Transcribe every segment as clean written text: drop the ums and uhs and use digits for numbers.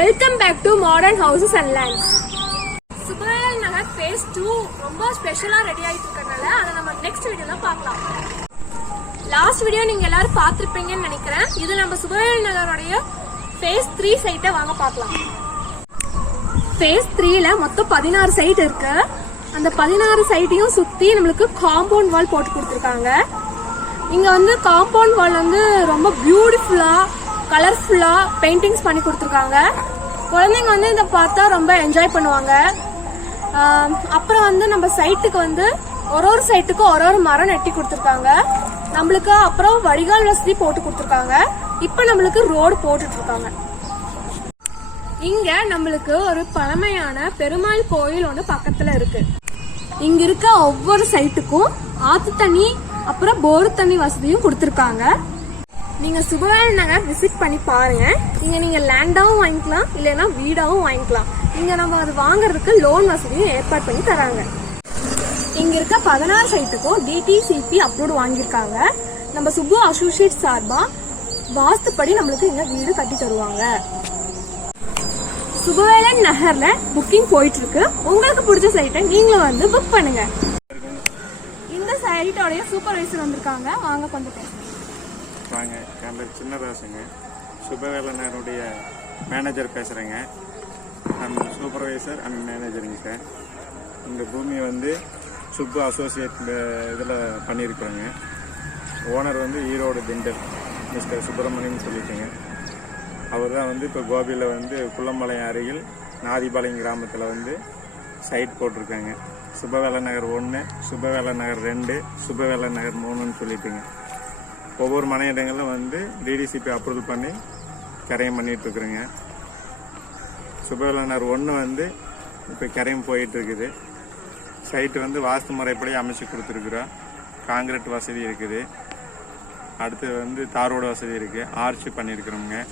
Welcome back to modern houses and lands. Subavel Nagar phase 2 ரொம்ப ஸ்பெஷலா ready ஆயிட்டு இருக்கறனால அதை நம்ம நெக்ஸ்ட் வீடியோல பார்க்கலாம். லாஸ்ட் வீடியோ நீங்க எல்லாரும் பார்த்திருப்பீங்கன்னு நினைக்கிறேன். இது நம்ம சுபவேல் நகரோட ஃபேஸ் 3 சைட்டை வாங்க பார்க்கலாம். ஃபேஸ் 3ல மொத்தம் 16 சைட் இருக்கு. அந்த 16 சைட்டையும் சுத்தி நம்மளுக்கு காம்பவுண்ட் வால் போட்டு கொடுத்துருக்காங்க. இங்க வந்து காம்பவுண்ட் வால் வந்து ரொம்ப பியூட்டிஃபுல்லா கலர்ஃபுல்லா பெயிண்டிங்ஸ் பண்ணி கொடுத்துருக்காங்க. குழந்தைங்க வந்து இதை பார்த்தா ரொம்ப என்ஜாய் பண்ணுவாங்க. அப்புறம் வந்து நம்ம சைட்டுக்கு வந்து ஒரு சைட்டுக்கும் ஒரு மரம் நட்டி கொடுத்துருக்காங்க நம்மளுக்கு. அப்புறம் வடிகால் வசதி போட்டு கொடுத்துருக்காங்க. இப்ப நம்மளுக்கு ரோடு போட்டுட்டு இருக்காங்க. இங்க நம்மளுக்கு ஒரு பழமையான பெருமாள் கோயில் ஒன்று பக்கத்துல இருக்கு. இங்க இருக்க ஒவ்வொரு சைட்டுக்கும் ஆத்து தண்ணி அப்புறம் போர் தண்ணி வசதியும் கொடுத்துருக்காங்க. நீங்க சுபவேல் நகர் விசிட் பண்ணி பாருங்க. நீங்க லேண்டாவும் வாங்கிக்கலாம், இல்லைன்னா வீடாவும் வாங்கிக்கலாம். இங்க நம்ம அது வாங்குறதுக்கு லோன் வசதியும் ஏற்பாடு பண்ணி தராங்க. இங்க இருக்க 16 சைட்டுக்கும் டிடிசிபி அப்ரூவ் வாங்கியிருக்காங்க. நம்ம சுப்பு அசோசியேட் சார்பா வாஸ்துப்படி நம்மளுக்கு இங்க வீடு கட்டி தருவாங்க. சுபவேலன் நகர்ல புக்கிங் போயிட்டு இருக்கு. உங்களுக்கு பிடிச்ச சைட்டை நீங்களும் வந்து புக் பண்ணுங்க. இந்த சைட்டோடைய சூப்பர்வைசர் வந்திருக்காங்க. வாங்க கொஞ்சம் பேசுங்க. வாங்க, என் பேர் சின்னதாசுங்க. சுபவேலனுடைய மேனேஜர் பேசுகிறேங்க. நான் சூப்பர்வைசர் அண்ட் மேனேஜருங்க சார். இந்த பூமியை வந்து சுப்பு அசோசியேட் இதில் பண்ணியிருக்கிறோங்க. ஓனர் வந்து ஈரோடு திண்டல் மிஸ்டர் சுப்பிரமணியன் சொல்லிட்டுங்க. அவர் தான் வந்து இப்போ கோபியில் வந்து குள்ளம்பாளையம் அருகில் நாதிபாளையம் கிராமத்தில் வந்து சைட் போட்டிருக்காங்க. சுபவேல நகர் 1, சுபவேல நகர் 2, சுபவேல நகர் 3ன்னு சொல்லிட்டுங்க. ஒவ்வொரு மனையிடங்களும் வந்து டிடிசிபி அப்ரூவல் பண்ணி கரையம் பண்ணிட்டு இருக்கிறேங்க. சுபவேல நகர் 1 வந்து இப்போ கரையம் போயிட்டு இருக்குது. சைட்டு வந்து வாஸ்து முறைப்படி அமைச்சு கொடுத்துருக்குறோம். காங்கிரீட் வசதி இருக்குது. அடுத்து வந்து தார் ரோடு வசதி இருக்குது. ஆர்ச் பண்ணியிருக்கிறோங்க.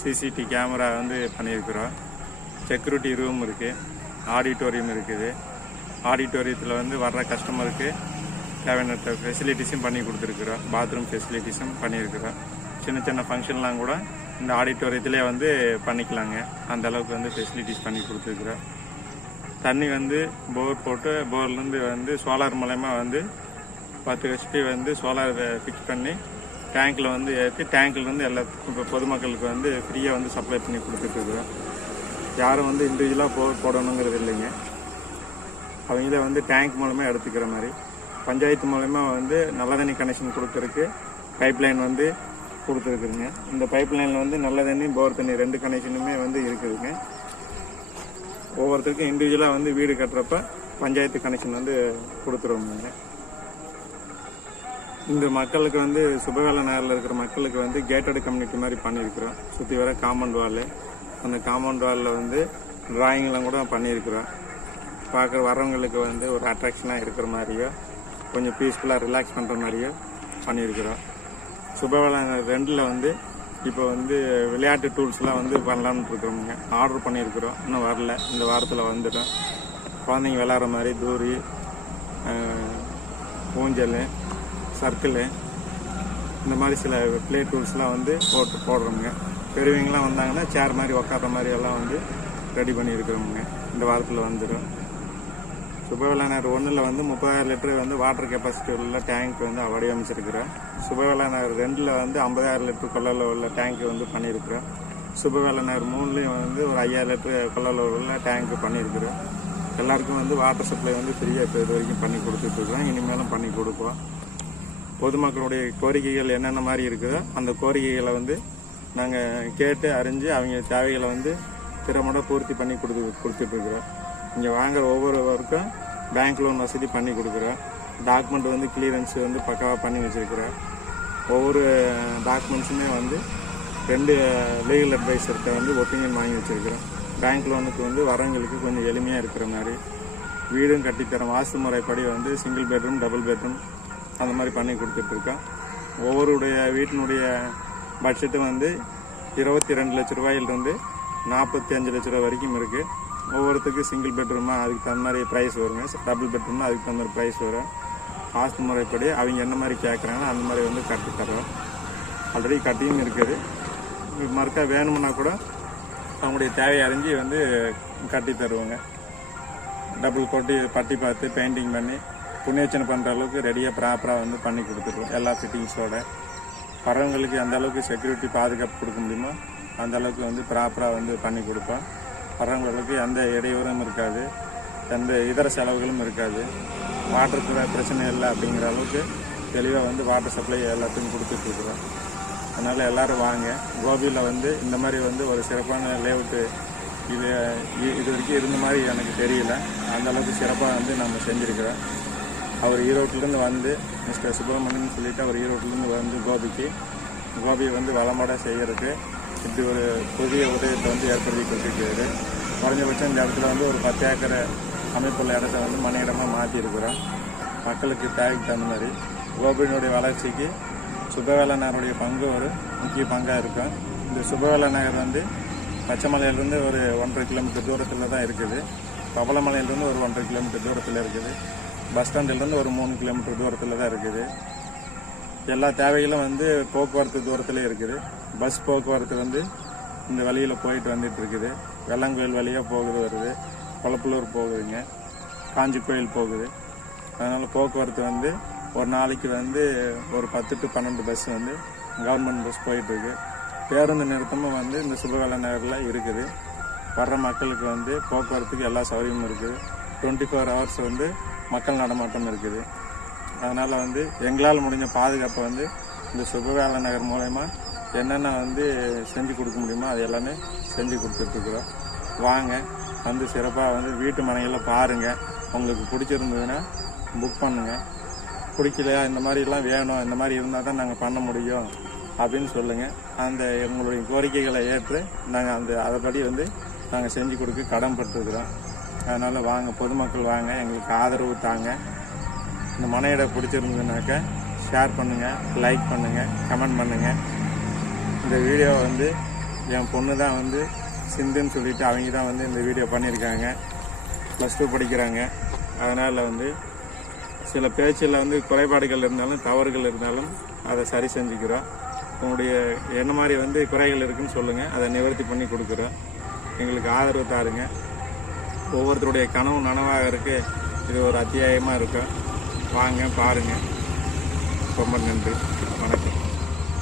சிசிடி கேமரா வந்து பண்ணியிருக்கிறோம். செக்யூரிட்டி ரூம் இருக்குது. ஆடிட்டோரியம் இருக்குது. ஆடிட்டோரியத்தில் வந்து வர்ற கஸ்டமருக்கு தேவையான ஃபெசிலிட்டிஸும் பண்ணி கொடுத்துருக்குறோம். பாத்ரூம் ஃபெசிலிட்டிஸும் பண்ணியிருக்கிறோம். சின்ன சின்ன ஃபங்க்ஷன்லாம் கூட இந்த ஆடிட்டோரியத்திலே வந்து பண்ணிக்கலாங்க. அந்த அளவுக்கு வந்து ஃபெசிலிட்டிஸ் பண்ணி கொடுத்துருக்குறோம். தண்ணி வந்து போர் போட்டு போர்லேருந்து வந்து சோலார் மூலயமா வந்து 10 HP வந்து சோலார் ஃபிக்ஸ் பண்ணி டேங்க்கில் வந்து ஏற்றி டேங்க்லேருந்து எல்லா இப்போ பொதுமக்களுக்கு வந்து ஃப்ரீயாக வந்து சப்ளை பண்ணி கொடுத்துட்ருக்குறோம். யாரும் வந்து இண்டிவிஜுவலாக போர் போடணுங்கிறது இல்லைங்க. அவங்கள வந்து டேங்க் மூலமாக எடுத்துக்கிற மாதிரி பஞ்சாயத்து மூலமா வந்து நல்ல தண்ணி கனெக்ஷன் கொடுத்துருக்கு. பைப் லைன் வந்து கொடுத்துருக்குறீங்க. இந்த பைப் லைனில் வந்து நல்ல தண்ணி போர் தண்ணி 2 கனெக்ஷனுமே வந்து இருக்குதுங்க. ஒவ்வொருத்தருக்கும் இண்டிவிஜுவலாக வந்து வீடு கட்டுறப்ப பஞ்சாயத்து கனெக்ஷன் வந்து கொடுத்துருவோங்க. இந்த மக்களுக்கு வந்து சுபவேல நகரில் இருக்கிற மக்களுக்கு வந்து கேட்டட் கம்யூனிட்டி மாதிரி பண்ணியிருக்கிறோம். சுற்றி வர காம்பவுண்ட் வால், அந்த காம்பவுண்ட் வாலில் வந்து டிராயிங்லாம் கூட பண்ணியிருக்கிறோம். பார்க்குற வரவங்களுக்கு வந்து ஒரு அட்ராக்ஷனாக இருக்கிற மாதிரியோ கொஞ்சம் பீஸ்ஃபுல்லாக ரிலாக்ஸ் பண்ணுற மாதிரியோ பண்ணியிருக்கிறோம். சுபவேல 2ல் வந்து இப்போ வந்து விளையாட்டு டூல்ஸ்லாம் வந்து பண்ணலான்னு இருக்கிறோமுங்க. ஆர்டர் பண்ணியிருக்கிறோம். இன்னும் வரல. இந்த வாரத்தில் வந்துடும். குழந்தைங்க விளையாடுற மாதிரி தூரி, ஊஞ்சல், சர்க்கிளு, இந்த மாதிரி சில ப்ளே டூல்ஸ்லாம் வந்து போடுறோமுங்க. பெரியவங்களாம் வந்தாங்கன்னா சேர் மாதிரி உக்காடுற மாதிரி எல்லாம் வந்து ரெடி பண்ணியிருக்கிறோமுங்க. இந்த வாரத்தில் வந்துடும். சுபவேல நகர் 1ல் வந்து 30,000 லிட்டர் வந்து வாட்டர் கெப்பாசிட்டி உள்ள டேங்க் வந்து வடிவமைச்சிருக்கிறோம். சுபவேல நகர் 2ல் வந்து 50,000 லிட்டர் கொள்ளளவு உள்ள டேங்க் வந்து பண்ணியிருக்கிறோம். சுபவேல நகர் 3லையும் வந்து ஒரு 5,000 லிட்டர் கொள்ளளவு உள்ள டேங்க் பண்ணியிருக்கிறோம். எல்லாருக்கும் வந்து வாட்டர் சப்ளை வந்து ஃப்ரீயாக இப்போ இது வரைக்கும் பண்ணி கொடுத்துட்ருக்கோம். இனிமேலும் பண்ணி கொடுப்போம். பொதுமக்களுடைய கோரிக்கைகள் என்னென்ன மாதிரி இருக்குதோ அந்த கோரிக்கைகளை வந்து நாங்கள் கேட்டு அறிஞ்சு அவங்க தேவைகளை வந்து திறம்பட பூர்த்தி பண்ணி கொடுத்துட்ருக்குறோம். இங்கே வாங்குற ஒவ்வொருவருக்கும் பேங்க் லோன் வசதி பண்ணி கொடுக்குறோம். டாக்குமெண்ட் வந்து கிளியரன்ஸ் வந்து பக்காவாக பண்ணி வச்சுருக்கிறோம். ஒவ்வொரு டாக்குமெண்ட்ஸுமே வந்து 2 லீகல் அட்வைசர்கிட்ட வந்து ஒப்பீனியன் வாங்கி வச்சுருக்கிறோம். பேங்க் லோனுக்கு வந்து வரவங்களுக்கு கொஞ்சம் எளிமையாக இருக்கிற மாதிரி வீடும் கட்டித்தரோம். வாஸ்து முறைப்படி வந்து சிங்கிள் பெட்ரூம், டபுள் பெட்ரூம் அந்த மாதிரி பண்ணி கொடுத்துட்ருக்கோம். ஒவ்வொருடைய வீட்டினுடைய பட்ஜெட்டும் வந்து 22 லட்ச ரூபாயிலிருந்து 45 லட்ச ரூபா வரைக்கும் இருக்குது. ஒவ்வொருத்தருக்கும் சிங்கிள் பெட்ரூமா அதுக்கு தகுந்த மாதிரி ப்ரைஸ் வருங்க. டபுள் பெட்ரூம்னா அதுக்கு தகுந்த மாதிரி ப்ரைஸ் வரும். வாஸ்து முறைப்படி அவங்க என்ன மாதிரி கேட்குறாங்கன்னா அந்த மாதிரி வந்து கட்டி தரோம். ஆல்ரெடி கட்டியும் இருக்குது. மறுக்கா வேணும்னா கூட அவங்களுடைய தேவையை அறிஞ்சு வந்து கட்டி தருவோங்க. டபுள் கோட்டி பட்டி பார்த்து பெயிண்டிங் பண்ணி புண்ணியர்ச்சனை பண்ணுற அளவுக்கு ரெடியாக ப்ராப்பராக வந்து பண்ணி கொடுத்துருவோம். எல்லா ஃபிட்டிங்ஸோட வரவங்களுக்கு எந்த அளவுக்கு செக்யூரிட்டி பாதுகாப்பு கொடுக்க முடியுமோ அந்த அளவுக்கு வந்து ப்ராப்பராக வந்து பண்ணி கொடுப்போம். வரவங்களுக்கு எந்த இடையூறும் இருக்காது, எந்த இதர செலவுகளும் இருக்காது. வாட்டர் பிரச்சனை இல்லை அப்படிங்கிற அளவுக்கு தெளிவாக வந்து வாட்டர் சப்ளை எல்லாத்தையும் கொடுத்துட்ருக்குறோம். அதனால் எல்லோரும் வாங்க. கோபியில் வந்து இந்த மாதிரி வந்து ஒரு சிறப்பான லேஅவுட்டு இது வரைக்கும் இருந்த மாதிரி எனக்கு தெரியல. அந்த அளவுக்கு சிறப்பாக வந்து நம்ம செஞ்சுருக்கிறோம். அவர் ஈரோட்டிலேருந்து வந்து மிஸ்டர் சுப்பிரமணியன் சொல்லிட்டு அவர் ஈரோட்டிலேருந்து வந்து கோபியை வந்து வளமோட செய்கிறதுக்கு இப்படி ஒரு புதிய உதயத்தை வந்து ஏற்படுத்தி கொடுத்துருக்காரு. குறைஞ்சபட்சம் இந்த இடத்துல வந்து ஒரு 10 ஏக்கர் அமைப்புள்ள இடத்த வந்து மனையிடமாக மாற்றிருக்கிறோம். மக்களுக்கு தேவைக்கு தகுந்த மாதிரி கோபியினுடைய வளர்ச்சிக்கு சுபவேல நகருடைய பங்கு ஒரு முக்கிய பங்காக இருக்கும். இந்த சுபவேல நகர் வந்து பச்சைமலையிலேருந்து ஒரு 1.5 கிலோமீட்டர் தூரத்தில் தான் இருக்குது. பவளமலையிலேருந்து ஒரு 1.5 கிலோமீட்டர் தூரத்தில் இருக்குது. பஸ் ஸ்டாண்டிலேருந்து ஒரு 3 கிலோமீட்டர் தூரத்தில் தான் இருக்குது. எல்லா தேவைகளும் வந்து போக்குவரத்து தூரத்தில் இருக்குது. பஸ் போக்குவரத்து வந்து இந்த வழியில் போயிட்டு வந்துட்டு இருக்குது. வெள்ளங்கோயில் வழியாக போகுது வருது, கொளப்பலூர் போகுதுங்க, காஞ்சி கோயில் போகுது. அதனால் போக்குவரத்து வந்து ஒரு நாளைக்கு வந்து ஒரு 10 to 12 பஸ் வந்து கவர்மெண்ட் பஸ் போயிட்டுருக்கு. பேருந்து நிறுத்தமும் வந்து இந்த சுபவேல நகரில் இருக்குது. வர்ற மக்களுக்கு வந்து போக்குவரத்துக்கு எல்லா சௌகரியமும் இருக்குது. 24 hours வந்து மக்கள் நடமாட்டம் இருக்குது. அதனால் வந்து எங்களால் முடிஞ்ச பாதுகாப்பை வந்து இந்த சுபவேல நகர் மூலயமா என்னென்ன வந்து செஞ்சு கொடுக்க முடியுமோ அது எல்லாமே செஞ்சு கொடுத்துட்ருக்குறோம். வாங்க, வந்து சிறப்பாக வந்து வீட்டு மனைகளில் பாருங்கள். உங்களுக்கு பிடிச்சிருந்ததுன்னா புக் பண்ணுங்கள். பிடிக்கலையா, இந்த மாதிரிலாம் வேணும், இந்த மாதிரி இருந்தால் தான் நாங்கள் பண்ண முடியும் அப்படின்னு சொல்லுங்கள். அந்த எங்களுடைய கோரிக்கைகளை ஏற்று நாங்கள் அதைப்படி வந்து நாங்கள் செஞ்சு கொடுக்க கடன்பட்டுருக்குறோம். அதனால் வாங்க, பொதுமக்கள் வாங்க, எங்களுக்கு ஆதரவு தாங்க. இந்த மனையிட பிடிச்சிருந்ததுனாக்கா ஷேர் பண்ணுங்கள், லைக் பண்ணுங்கள், கமெண்ட் பண்ணுங்கள். இந்த வீடியோ வந்து என் பொண்ணு தான் வந்து சிந்துன்னு சொல்லிட்டு அவங்க தான் வந்து இந்த வீடியோ பண்ணியிருக்காங்க. +2 படிக்கிறாங்க. அதனால் வந்து சில பேச்சில் வந்து குறைபாடுகள் இருந்தாலும் தவறுகள் இருந்தாலும் அதை சரி செஞ்சுக்கிறோம். உங்களுடைய என்ன மாதிரி வந்து குறைகள் இருக்குன்னு சொல்லுங்கள், அதை நிவர்த்தி பண்ணி கொடுக்குறோம். எங்களுக்கு ஆதரவு தாருங்க. ஒவ்வொருத்தருடைய கனவு நனவாக இருக்கு. இது ஒரு அத்தியாயமாக இருக்கும். வாங்க, பாருங்கள். ரொம்ப நன்றி. வணக்கம்.